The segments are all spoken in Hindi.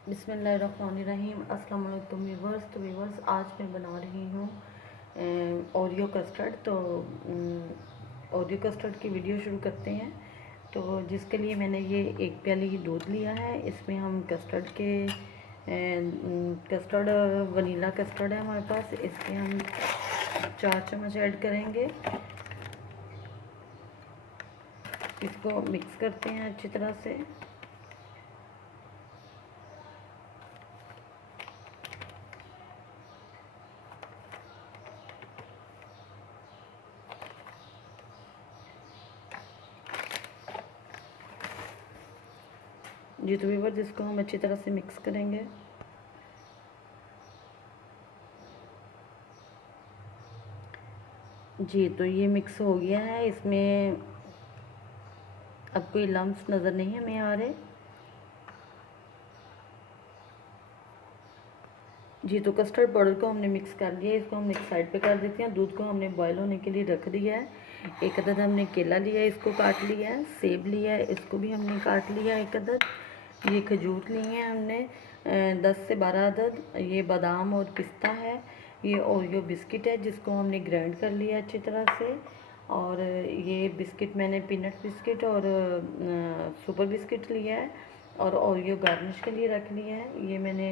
बिस्मिल्लाहिर्रहमानिर्रहीम। अस्सलाम वालेकुम व्यूवर्स। तो व्यूवर्स, आज मैं बना रही हूँ ओरियो कस्टर्ड। तो ओरियो कस्टर्ड की वीडियो शुरू करते हैं। तो जिसके लिए मैंने ये एक प्याली दूध लिया है। इसमें हम कस्टर्ड वनीला कस्टर्ड है हमारे पास। इसमें हम 4 चम्मच ऐड करेंगे। इसको मिक्स करते हैं अच्छी तरह से। जी तो व्यूअर्स, इसको हम अच्छी तरह से मिक्स करेंगे। जी तो ये मिक्स हो गया है। इसमें अब कोई लम्स नज़र नहीं हमें आ रहे। जी तो कस्टर्ड पाउडर को हमने मिक्स कर दिया है। इसको हम एक साइड पे कर देते हैं। दूध को हमने बॉयल होने के लिए रख दिया है। एक अदद हमने केला लिया है, इसको काट लिया है। सेब लिया है, इसको भी हमने काट लिया है एक अदद। ये खजूर लिए हैं हमने 10 से 12 अदद। ये बादाम और पिस्ता है। ये ओरियो बिस्किट है जिसको हमने ग्राइंड कर लिया अच्छी तरह से। और ये बिस्किट मैंने पीनट बिस्किट और सुपर बिस्किट लिया है। और ओरियो गार्निश के लिए रख लिया है। ये मैंने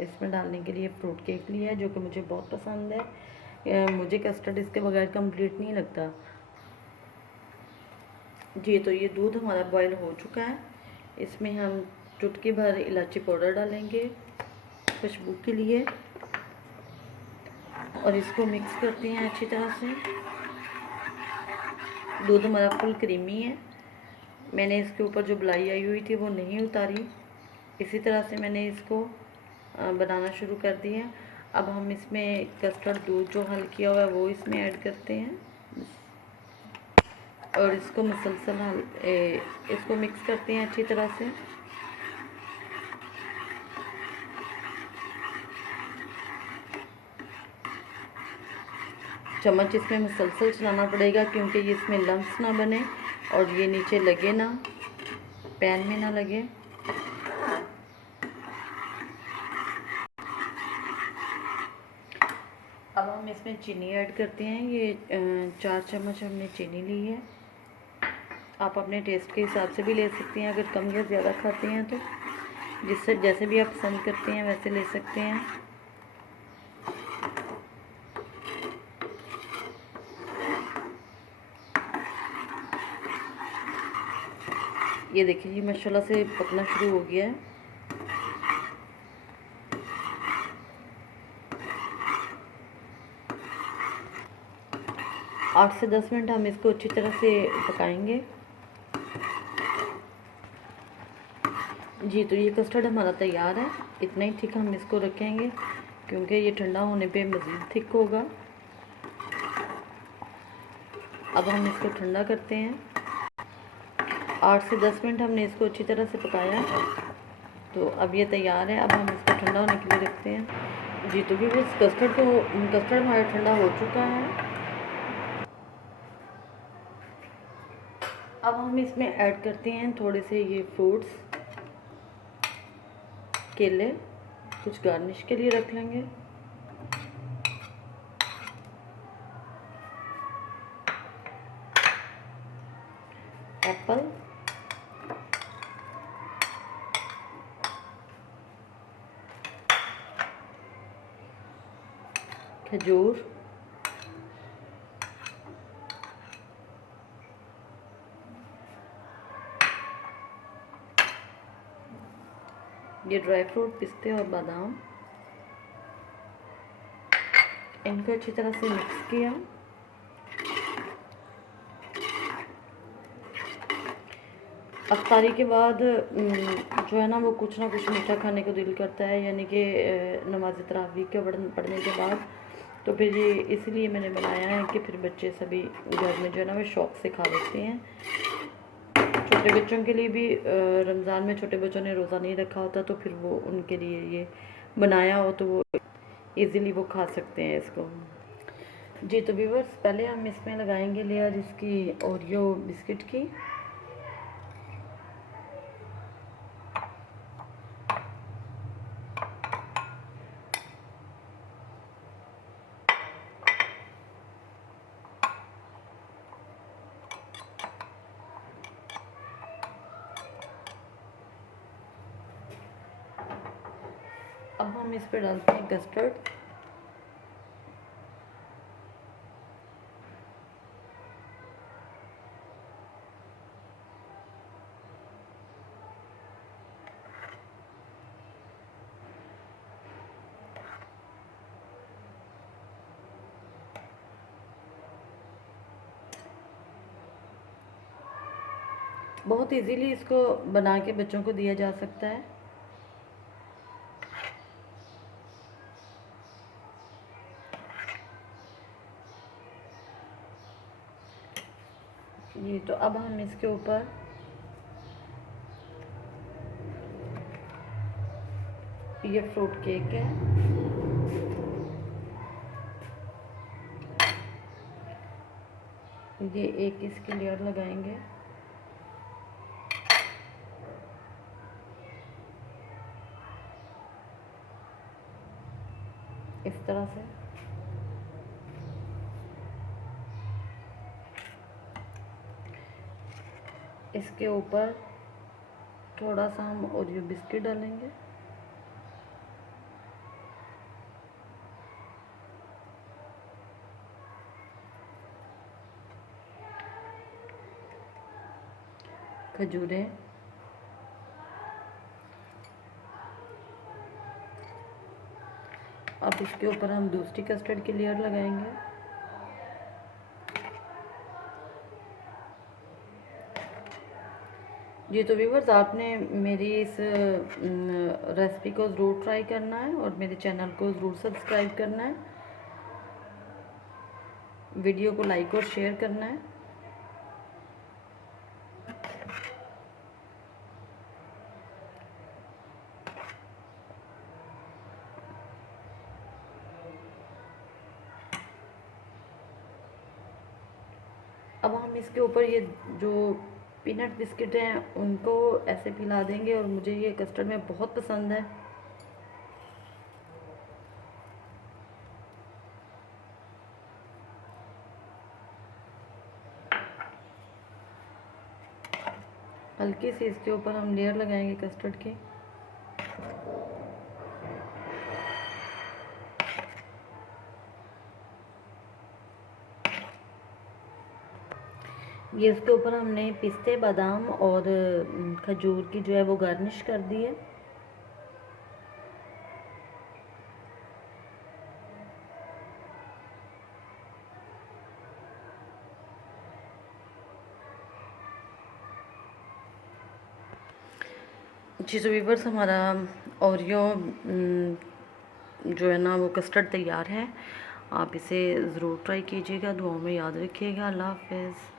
इसमें डालने के लिए फ्रूट केक लिया है जो कि मुझे बहुत पसंद है। मुझे कस्टर्ड इसके बगैर कंप्लीट नहीं लगता। जी तो ये दूध हमारा बॉयल हो चुका है। इसमें हम चुटकी भर इलायची पाउडर डालेंगे खुशबू के लिए। और इसको मिक्स करते हैं अच्छी तरह से। दूध हमारा फुल क्रीमी है। मैंने इसके ऊपर जो बलाई आई हुई थी वो नहीं उतारी। इसी तरह से मैंने इसको बनाना शुरू कर दिया। अब हम इसमें कस्टर्ड दूध जो हल किया हुआ है वो इसमें ऐड करते हैं। और इसको इसको मिक्स करते हैं अच्छी तरह से। चम्मच इसमें मुसलसल चलाना पड़ेगा क्योंकि ये इसमें लम्स ना बने और ये नीचे लगे ना, पैन में ना लगे। अब हम इसमें चीनी ऐड करते हैं। ये 4 चम्मच हमने चीनी ली है। आप अपने टेस्ट के हिसाब से भी ले सकते हैं, अगर कम या ज़्यादा खाते हैं तो जिससे जैसे भी आप पसंद करते हैं वैसे ले सकते हैं। ये देखिए, ये माशाल्लाह से पकना शुरू हो गया है। आठ से 10 मिनट हम इसको अच्छी तरह से पकाएंगे। जी तो ये कस्टर्ड हमारा तैयार है। इतना ही थिक हम इसको रखेंगे क्योंकि ये ठंडा होने पे मज़ीद थिक होगा। अब हम इसको ठंडा करते हैं। 8 से 10 मिनट हमने इसको अच्छी तरह से पकाया तो अब ये तैयार है। अब हम इसको ठंडा होने के लिए रखते हैं। जी तो फिर इस कस्टर्ड हमारा ठंडा हो चुका है। अब हम इसमें ऐड करते हैं थोड़े से ये फ्रूट्स, केले कुछ गार्निश के लिए रख लेंगे। एप्पल, खजूर, ये ड्राई फ्रूट पिस्ते और बादाम, इनको अच्छी तरह से मिक्स किया। अफ्तारी के बाद जो है ना वो कुछ ना कुछ मीठा खाने को दिल करता है, यानी कि नमाज तरावी के पढ़ने के बाद। तो फिर ये इसलिए मैंने बनाया है कि फिर बच्चे सभी घर में जो है ना वो शौक़ से खा लेते हैं। छोटे बच्चों के लिए भी रमज़ान में छोटे बच्चों ने रोज़ा नहीं रखा होता तो फिर वो उनके लिए ये बनाया हो तो वो इजीली वो खा सकते हैं इसको। जी तो व्यूअर्स, पहले हम इसमें लगाएंगे लेयर इसकी ओरियो बिस्किट की। हम इस पर डालते हैं कस्टर्ड। बहुत इजीली इसको बना के बच्चों को दिया जा सकता है। ये तो अब हम इसके ऊपर ये फ्रूट केक है, ये एक इसकी लेयर लगाएंगे। इस तरह से इसके ऊपर थोड़ा सा हम ओरियो बिस्किट डालेंगे। खजूरें, अब इसके ऊपर हम दूसरी कस्टर्ड की लेयर लगाएंगे। जी तो व्यूवर्स, आपने मेरी इस रेसिपी को ज़रूर ट्राई करना है और मेरे चैनल को ज़रूर सब्सक्राइब करना है, वीडियो को लाइक और शेयर करना है। अब हम इसके ऊपर ये जो पीनट बिस्किट हैं उनको ऐसे पिला देंगे, और मुझे ये कस्टर्ड में बहुत पसंद है। हल्की सी इसके ऊपर हम लेयर लगाएंगे कस्टर्ड की। ये इसके ऊपर हमने पिस्ते, बादाम और खजूर की जो है वो गार्निश कर दी है। जी तो व्यूअर्स, हमारा ओरियो जो है ना वो कस्टर्ड तैयार है। आप इसे ज़रूर ट्राई कीजिएगा, दुआओं में याद रखिएगा। अल्लाह हाफ़िज़।